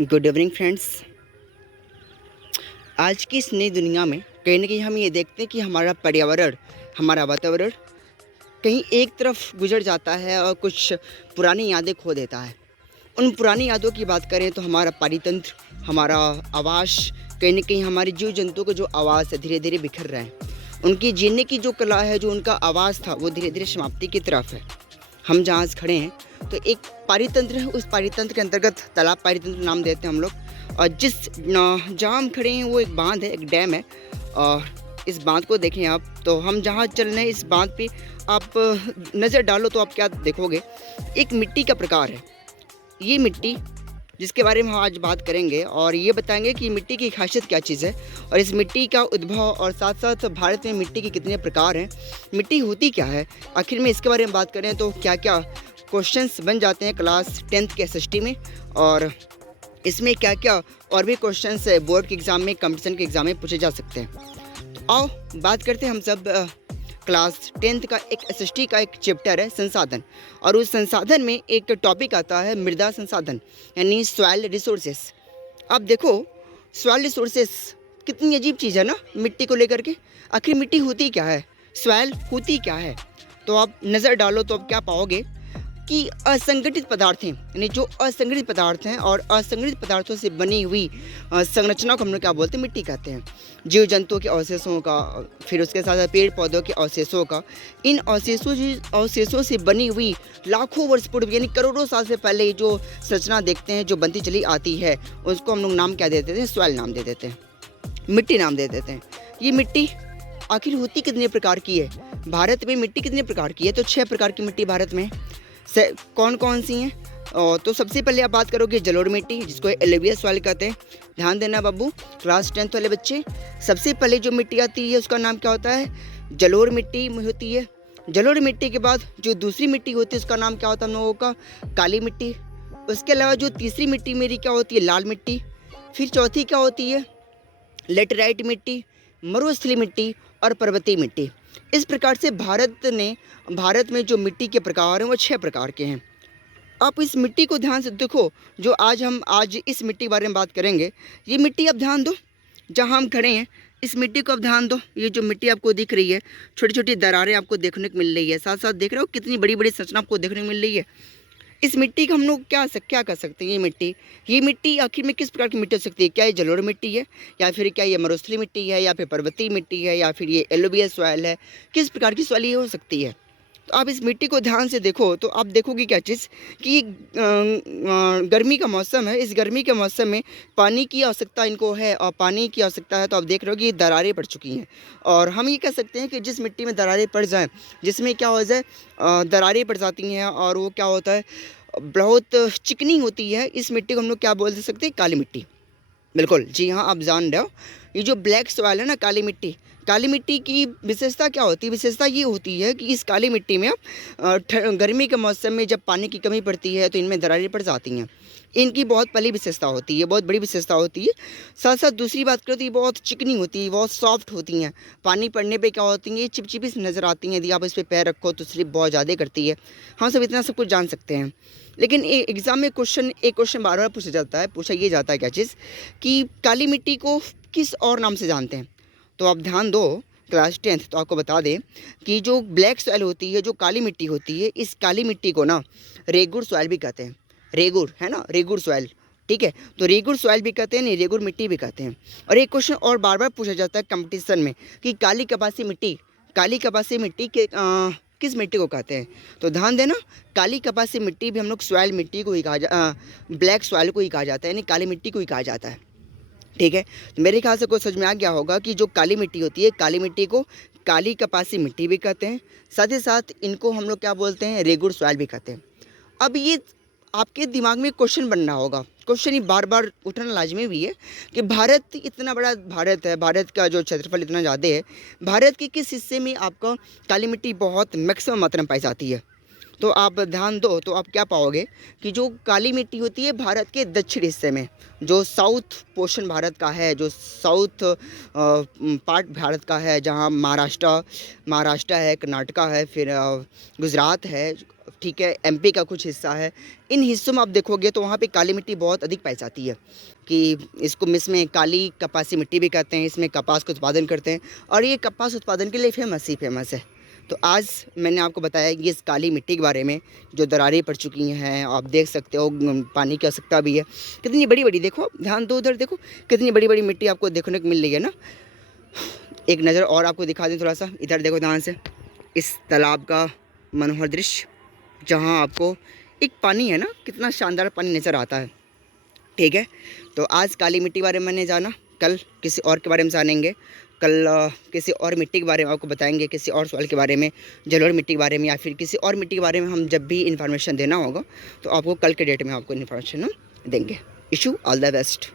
Good evening friends. आज की इस नई दुनिया में कहीं ना कहीं हम ये देखते हैं कि हमारा पर्यावरण, हमारा वातावरण कहीं एक तरफ गुजर जाता है और कुछ पुरानी यादें खो देता है। उन पुरानी यादों की बात करें तो हमारा पारितंत्र, हमारा आवास, कहीं ना कहीं हमारे जीव जंतुओं का जो आवाज़ है धीरे धीरे बिखर रहे हैं। उनकी जीने की जो कला है, जो उनका आवाज़ था, वो धीरे धीरे समाप्ति की तरफ है। हम जहाँ आज खड़े हैं तो एक पारितंत्र है, उस पारितंत्र के अंतर्गत तालाब पारितंत्र नाम देते हैं हम लोग। और जहाँ हम खड़े हैं वो एक बांध है, एक डैम है। और इस बांध को देखें आप, तो हम जहाँ चल रहे हैं इस बांध पे आप नज़र डालो तो आप क्या देखोगे, एक मिट्टी का प्रकार है। ये मिट्टी जिसके बारे में हम आज बात करेंगे और ये बताएंगे कि मिट्टी की खासियत क्या चीज़ है और इस मिट्टी का उद्भव और साथ साथ भारत में मिट्टी के कितने प्रकार हैं, मिट्टी होती क्या है। आखिर में इसके बारे में बात करें तो क्या क्या क्वेश्चंस बन जाते हैं क्लास 10th के एसएसटी में, और इसमें क्या क्या और भी क्वेश्चंस बोर्ड के एग्ज़ाम में, कंपटीशन के एग्ज़ाम में पूछे जा सकते हैं। तो आओ बात करते हैं हम सब क्लास 10th का एक एसएसटी का एक चैप्टर है संसाधन, और उस संसाधन में एक टॉपिक आता है मृदा संसाधन यानी सॉइल रिसोर्सेस। अब देखो सॉइल रिसोर्सेस कितनी अजीब चीज़ है ना मिट्टी को लेकर के। आखिर मिट्टी होती क्या है, सॉइल होती क्या है, तो आप नज़र डालो तो आप क्या पाओगे कि असंगठित पदार्थ हैं, यानी जो असंगठित पदार्थ हैं और असंगठित पदार्थों से बनी हुई संरचना को हम लोग क्या बोलते हैं, मिट्टी कहते हैं। जीव जंतुओं के अवशेषों का, फिर उसके साथ साथ पेड़ पौधों के अवशेषों का, इन अवशेषों से बनी हुई लाखों वर्ष पूर्व यानी करोड़ों साल से पहले जो संरचना देखते हैं, जो बनती चली आती है, उसको हम लोग नाम क्या दे देते हैं, सॉइल नाम दे देते हैं, मिट्टी नाम दे देते हैं। ये मिट्टी आखिर होती कितने प्रकार की है, भारत में मिट्टी कितने प्रकार की है, तो 6 प्रकार की मिट्टी भारत में से कौन कौन सी हैं। तो सबसे पहले आप बात करोगे जलोढ़ मिट्टी, जिसको एलुवियल सॉइल कहते हैं। ध्यान देना बाबू, क्लास 10th वाले बच्चे, सबसे पहले जो मिट्टी आती है उसका नाम क्या होता है, जलोढ़ मिट्टी होती है। जलोढ़ मिट्टी के बाद जो दूसरी मिट्टी होती है उसका नाम क्या होता है हम लोगों का, काली मिट्टी। उसके अलावा जो तीसरी मिट्टी मेरी क्या होती है, लाल मिट्टी। फिर चौथी क्या होती है, लेटराइट मिट्टी, मरुस्थलीय मिट्टी और पर्वतीय मिट्टी। इस प्रकार से भारत में जो मिट्टी के प्रकार हैं वो 6 प्रकार के हैं। आप इस मिट्टी को ध्यान से देखो, जो आज इस मिट्टी के बारे में बात करेंगे, ये मिट्टी आप ध्यान दो, जहाँ हम खड़े हैं इस मिट्टी को आप ध्यान दो। ये जो मिट्टी आपको दिख रही है, छोटी छोटी दरारें आपको देखने को मिल रही है, साथ साथ देख रहे हो कितनी बड़ी बड़ी संरचना आपको देखने को मिल रही है। इस मिट्टी का हम लोग क्या कर सकते हैं, ये मिट्टी आखिर में किस प्रकार की मिट्टी हो सकती है, क्या ये जलोढ़ मिट्टी है, या फिर क्या ये मरुस्थलीय मिट्टी है, या फिर पर्वतीय मिट्टी है, या फिर ये एलुवियल सॉइल है, किस प्रकार की सॉइल ये हो सकती है। तो आप इस मिट्टी को ध्यान से देखो तो आप देखोगे क्या चीज़ कि ये गर्मी का मौसम है, इस गर्मी के मौसम में पानी की आवश्यकता इनको है, और पानी की आवश्यकता है तो आप देख रहे हो कि ये दरारें पड़ चुकी हैं। और हम ये कह सकते हैं कि जिस मिट्टी में दरारें पड़ जाएँ, जिसमें क्या हो जाए, दरारें पड़ जाती हैं और वो क्या होता है, बहुत चिकनी होती है, इस मिट्टी को हम लोग क्या बोल सकते हैं, काली मिट्टी। बिल्कुल जी हाँ, आप जान रहे हो। ये जो ब्लैक सॉइल है ना, काली मिट्टी की विशेषता क्या होती है, विशेषता ये होती है कि इस काली मिट्टी में आप गर्मी के मौसम में जब पानी की कमी पड़ती है तो इनमें दरारें पड़ जाती हैं। इनकी बहुत पहली विशेषता होती है, बहुत बड़ी विशेषता होती है। साथ साथ दूसरी बात करो तो ये बहुत चिकनी होती है, बहुत सॉफ्ट होती हैं। पानी पड़ने पे क्या होती हैं, ये चिपचिपी सी नज़र आती हैं, यदि आप इस पर पैर रखो तो स्लिप बहुत ज़्यादा करती है। हम सब इतना सब कुछ जान सकते हैं, लेकिन एग्ज़ाम में एक क्वेश्चन बार बार पूछा ये जाता है क्या चीज़, कि काली मिट्टी को किस और नाम से जानते हैं। तो आप ध्यान दो, क्लास 10th तो आपको बता दें कि जो ब्लैक सॉइल होती है, जो काली मिट्टी होती है, इस काली मिट्टी को ना रेगुर सॉइल भी कहते हैं। रेगुर है ना, रेगुर सॉइल, ठीक है, तो रेगुर सॉइल भी कहते हैं, नहीं रेगुर मिट्टी भी कहते हैं। और एक क्वेश्चन और बार बार पूछा जाता है कंपटीशन में कि काली कपासी मिट्टी के किस मिट्टी को कहते हैं। तो ध्यान देना, काली कपासी मिट्टी भी हम लोग सॉइल मिट्टी को ही ब्लैक सॉइल को ही कहा जाता है, यानी काली मिट्टी को ही कहा जाता है, ठीक है। तो मेरे ख्याल से कुछ समझ में आ गया होगा कि जो काली मिट्टी होती है, काली मिट्टी को काली कपासी मिट्टी भी कहते हैं, साथ ही साथ इनको हम लोग क्या बोलते हैं, रेगुर सॉइल भी कहते हैं। अब ये आपके दिमाग में क्वेश्चन बनना होगा, क्वेश्चन ही बार बार उठना लाजमी भी है कि भारत इतना बड़ा भारत है, भारत का जो क्षेत्रफल इतना ज़्यादा है, भारत के किस हिस्से में आपका काली मिट्टी बहुत मैक्सिमम मात्रा में पाई जाती है। तो आप ध्यान दो तो आप क्या पाओगे कि जो काली मिट्टी होती है भारत के दक्षिण हिस्से में, जो साउथ पोर्शन भारत का है, जो साउथ पार्ट भारत का है, जहाँ महाराष्ट्र है, कर्नाटका है, फिर गुजरात है, ठीक है, एमपी का कुछ हिस्सा है। इन हिस्सों में आप देखोगे तो वहाँ पे काली मिट्टी बहुत अधिक पाई जाती है, कि इसको मिस में काली कपासी मिट्टी भी कहते हैं। इसमें कपास का उत्पादन करते हैं और ये कपास उत्पादन के लिए फेमस है। तो आज मैंने आपको बताया कि इस काली मिट्टी के बारे में, जो दरारें पड़ चुकी हैं, आप देख सकते हो पानी की आवश्यकता भी है। कितनी बड़ी बड़ी, देखो ध्यान दो उधर, देखो कितनी बड़ी बड़ी मिट्टी आपको देखने को मिल रही है ना। एक नज़र और आपको दिखा दें थोड़ा सा, इधर देखो ध्यान से, इस तालाब का मनोहर दृश्य, जहाँ आपको एक पानी है ना, कितना शानदार पानी नज़र आता है। ठीक है, तो आज काली मिट्टी के बारे में मैंने जाना, कल किसी और के बारे में जानेंगे। कल किसी और मिट्टी के बारे में आपको बताएंगे, किसी और सवाल के बारे में, जलोढ़ मिट्टी के बारे में, या फिर किसी और मिट्टी के बारे में हम जब भी इन्फॉर्मेशन देना होगा तो आपको कल के डेट में आपको इन्फॉर्मेशन हम देंगे। Issue all the best.